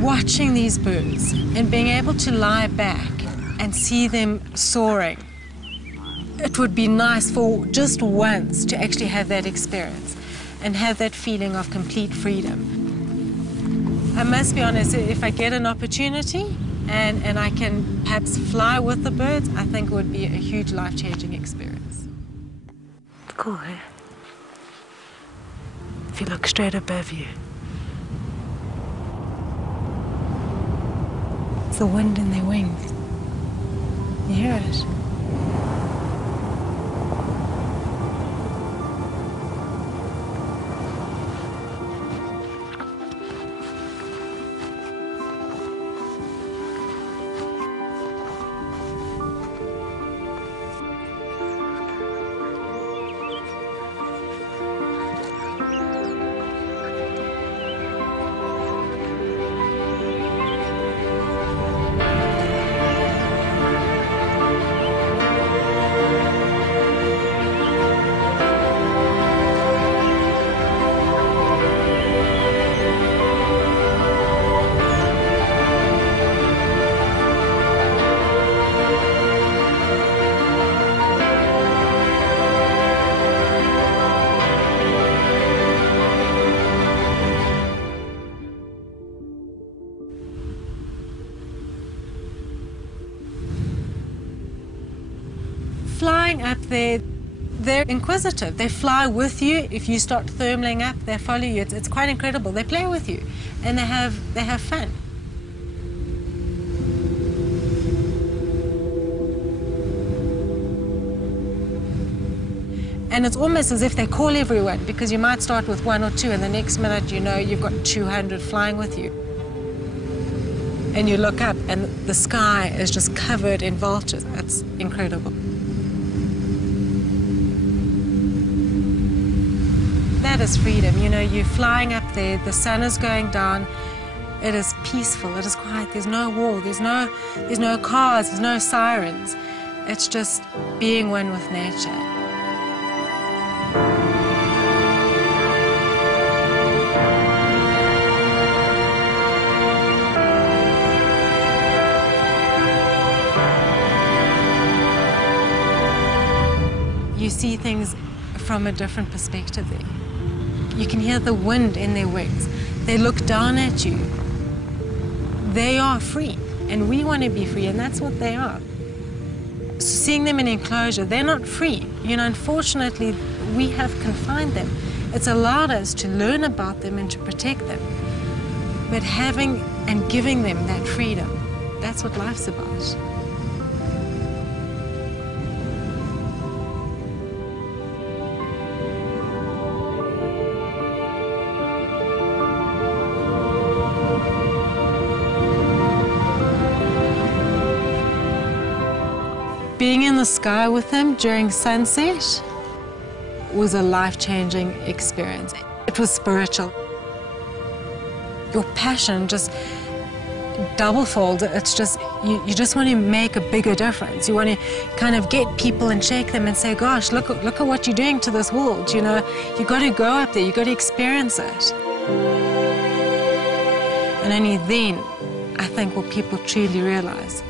Watching these birds and being able to lie back and see them soaring, it would be nice for just once to actually have that experience and have that feeling of complete freedom. I must be honest, if I get an opportunity and I can perhaps fly with the birds, I think it would be a huge life-changing experience. Cool, eh? If you look straight above you, it's the wind in their wings. You hear it? Flying up there, they're inquisitive. They fly with you. If you start thermaling up, they follow you. It's quite incredible. They play with you, and they have fun. And it's almost as if they call everyone, because you might start with one or two, and the next minute you know you've got 200 flying with you. And you look up, and the sky is just covered in vultures. It's incredible. That is freedom. You know, you're flying up there, the sun is going down, it is peaceful, it is quiet, there's no war, there's no cars, there's no sirens. It's just being one with nature. You see things from a different perspective there. You can hear the wind in their wings. They look down at you. They are free, and we want to be free, and that's what they are. Seeing them in enclosure, they're not free. You know, unfortunately, we have confined them. It's allowed us to learn about them and to protect them. But having and giving them that freedom, that's what life's about. Being in the sky with them during sunset was a life-changing experience. It was spiritual. Your passion just double-fold. It's just, you just want to make a bigger difference. You want to kind of get people and shake them and say, gosh, look at what you're doing to this world. You know, you've got to go up there, you've got to experience it. And only then, I think, will people truly realize